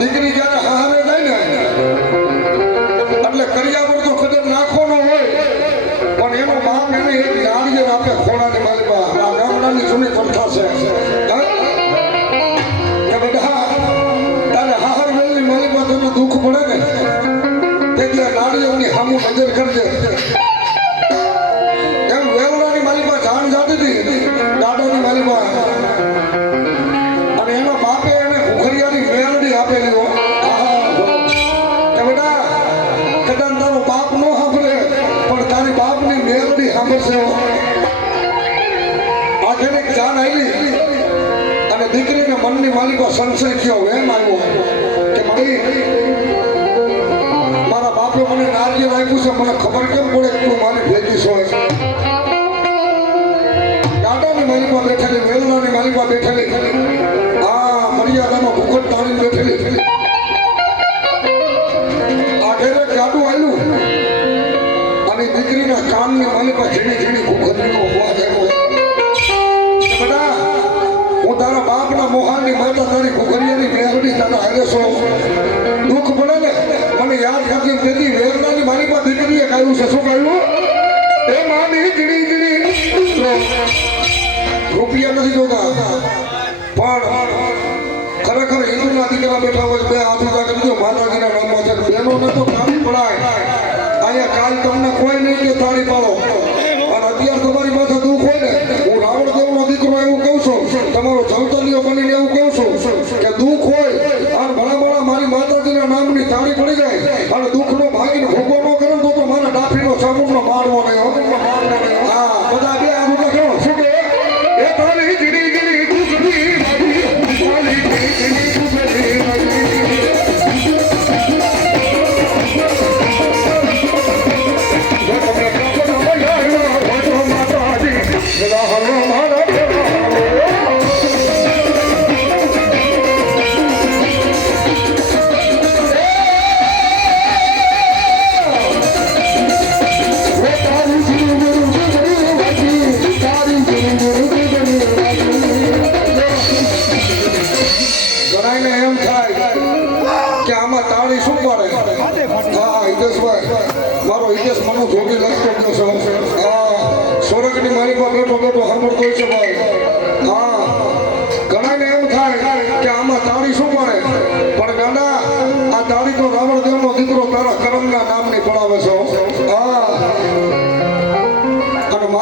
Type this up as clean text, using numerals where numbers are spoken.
દીકરી જ્યારે હારે જાય ને એટલે કરિયાવર તો કદર નાખવાનો હોય પણ એનો બાપ એને એક નાળિયેર આપે ખોળાની માલિકા આ ગામડાની જૂની પ્રથા છે કે બેટા તારે હાર વેલની માલિકા તને દુઃખ પડે ને એટલે નાળિયેરની સામું નજર કરજે એમ વેલડાની માલિકા જાણ જાતી હતી દાદાની માલિકા અને એના બાપે એને ઘુઘરિયાની મેલડી આપેલી હો કે બેટા કદાચ તારો બાપ નો સાંભળે પણ તારી બાપની મેલડી સાંભળશે આખેની જાણ આવી અને દીકરીને મનની માલિકા સંશય થયો એમ આવ્યો કે મારી મારા બાપે મને નારિયેળ આપ્યું છે મને ખબર કેમ પડે તું મારી ભેગી છો દાદાની માલિકા બેઠેલી વેલનાની માલિકા બેઠેલી આ મર્યાદાનો ભૂખટ તાળી બેઠેલી આ ઘેરે ગાડું આવ્યું અને દીકરીના કાનની માલિકા ઝીણી ઝીણી ભૂખટનો અવાજ આવ્યો બેટા હું તારા બાપના મોહાનની માતા તારી ઘુઘરિયાની મેરડી તારા હારે છો દુઃખ પડે ને મને યાદ રાખી તેથી વેરનાની માલિકા દીકરીએ કહ્યું છે શું કહ્યું એ માની ઝીણી ઝીણી રૂપિયા નથી જોતા પણ ખરેખર હિન્દુના દીકરા બેઠા હોય બે હાથ ઊંચા કરી દો માતાજીના નામમાં છે બહેનોને તો કામ પડાય અહીંયા કાલ તમને કોઈ નહીં કે તાળી પાડો અને અત્યારે તમારી માથે દુઃખ હોય ને હું રાવણ દેવનો દીકરો એવું કહું છું તમારો જવતલીઓ બનીને એવું કહું છું કે દુઃખ હોય અને ભલા મારી માતાજીના નામની તાળી પડી જાય અને દુઃખનો ભાગીને ભોગવો ન કરે તો મારા ડાફીનો ચામુંડનો મારવો નહીં હા બધા બે આ બધા કહો શું કે એ તાળી જીડી જીડી દુઃખની મારી તાળી જીડી દુઃખની મારી મારો હિતેશ મનો જોગી લાગતો ગયો છે સ્વર્ગની મારી પાસે બેઠો સાંભળતો છે ભાઈ હા